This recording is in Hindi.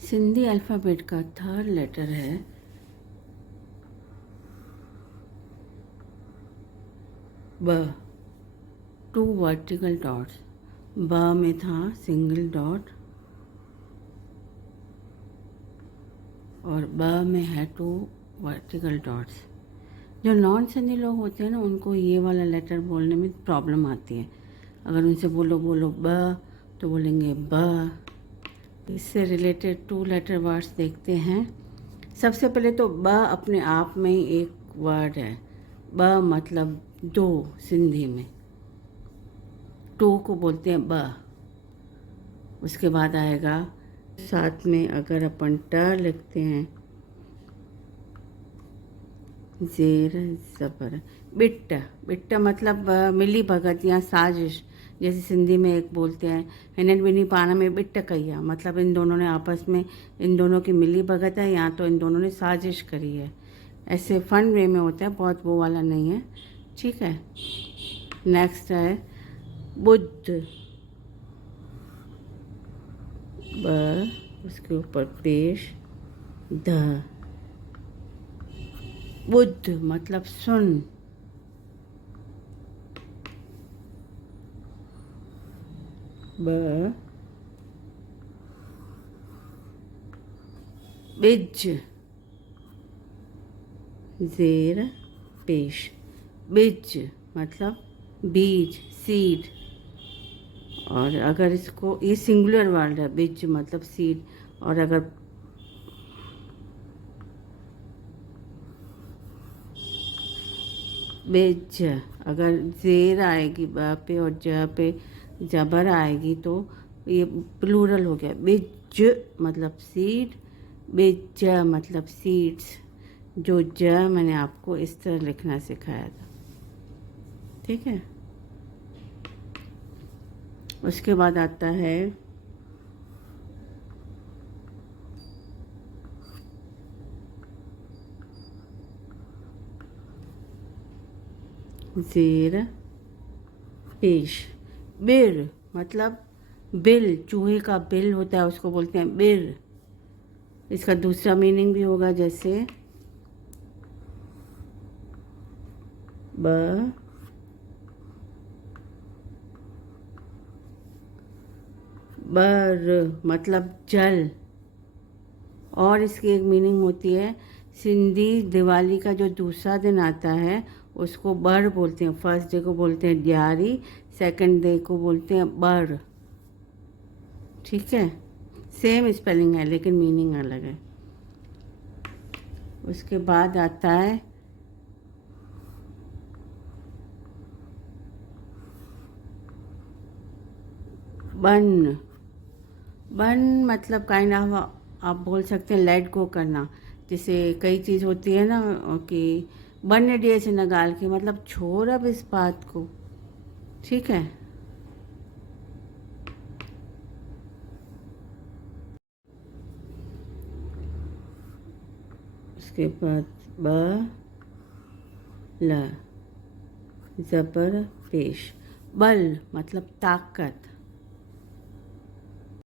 सिंधी अल्फ़ाबेट का थर्ड लेटर है ब। 2 वर्टिकल डॉट्स। ब में था सिंगल डॉट और ब में है 2 वर्टिकल डॉट्स। जो नॉन सिंधी लोग होते हैं ना, उनको ये वाला लेटर बोलने में प्रॉब्लम आती है। अगर उनसे बोलो ब, तो बोलेंगे ब। इससे रिलेटेड 2 लेटर वर्ड्स देखते हैं। सबसे पहले तो ब अपने आप में ही एक वर्ड है। ब मतलब 2 सिंधी में। 2 को बोलते हैं ब। उसके बाद आएगा साथ में, अगर अपन ट लिखते हैं, ज़ेर ज़बर, बिट्ट। बिट्ट मतलब मिली भगत या साजिश। जैसे सिंधी में एक बोलते हैं, हिननि ॿिन्ही पाण में बिट्ट कई है, मतलब इन दोनों ने आपस में, इन दोनों की मिली भगत है या तो इन दोनों ने साजिश करी है। ऐसे फन वे में होता है, बहुत वो वाला नहीं है। ठीक है। नेक्स्ट है बुद्ध। ब, उसके ऊपर पेश ध। बुद्ध मतलब सुन। ब, बिज, ज़ेर पेश, बिज मतलब बीज, सीड। और अगर इसको, ये सिंगुलर वर्ड है, बिज मतलब सीड। और अगर बिज, अगर ज़ेर आएगी ब पे और ज पे जबर आएगी तो ये प्लूरल हो गया। बिज मतलब सीड, बिज मतलब सीड्स। जो ज मैंने आपको इस तरह लिखना सिखाया था। ठीक है। उसके बाद आता है ज़ेर पेश, बिर मतलब बिल। चूहे का बिल होता है, उसको बोलते हैं बिर। इसका दूसरा मीनिंग भी होगा, जैसे ब, बर मतलब जल। और इसकी एक मीनिंग होती है, सिंधी दिवाली का जो दूसरा दिन आता है उसको बर बोलते हैं। फर्स्ट डे को बोलते हैं ॾियारी, सेकंड डे को बोलते हैं बर। ठीक है। सेम स्पेलिंग है लेकिन मीनिंग अलग है। उसके बाद आता है बन। बन मतलब काइंड ऑफ, आप बोल सकते हैं लेट गो करना। जैसे कई चीज़ होती है ना कि बन दिए से न गाल की, मतलब छोड़ अब इस बात को। ठीक है। उसके बाद ब, ल, ज़बर पेश, बल मतलब ताकत।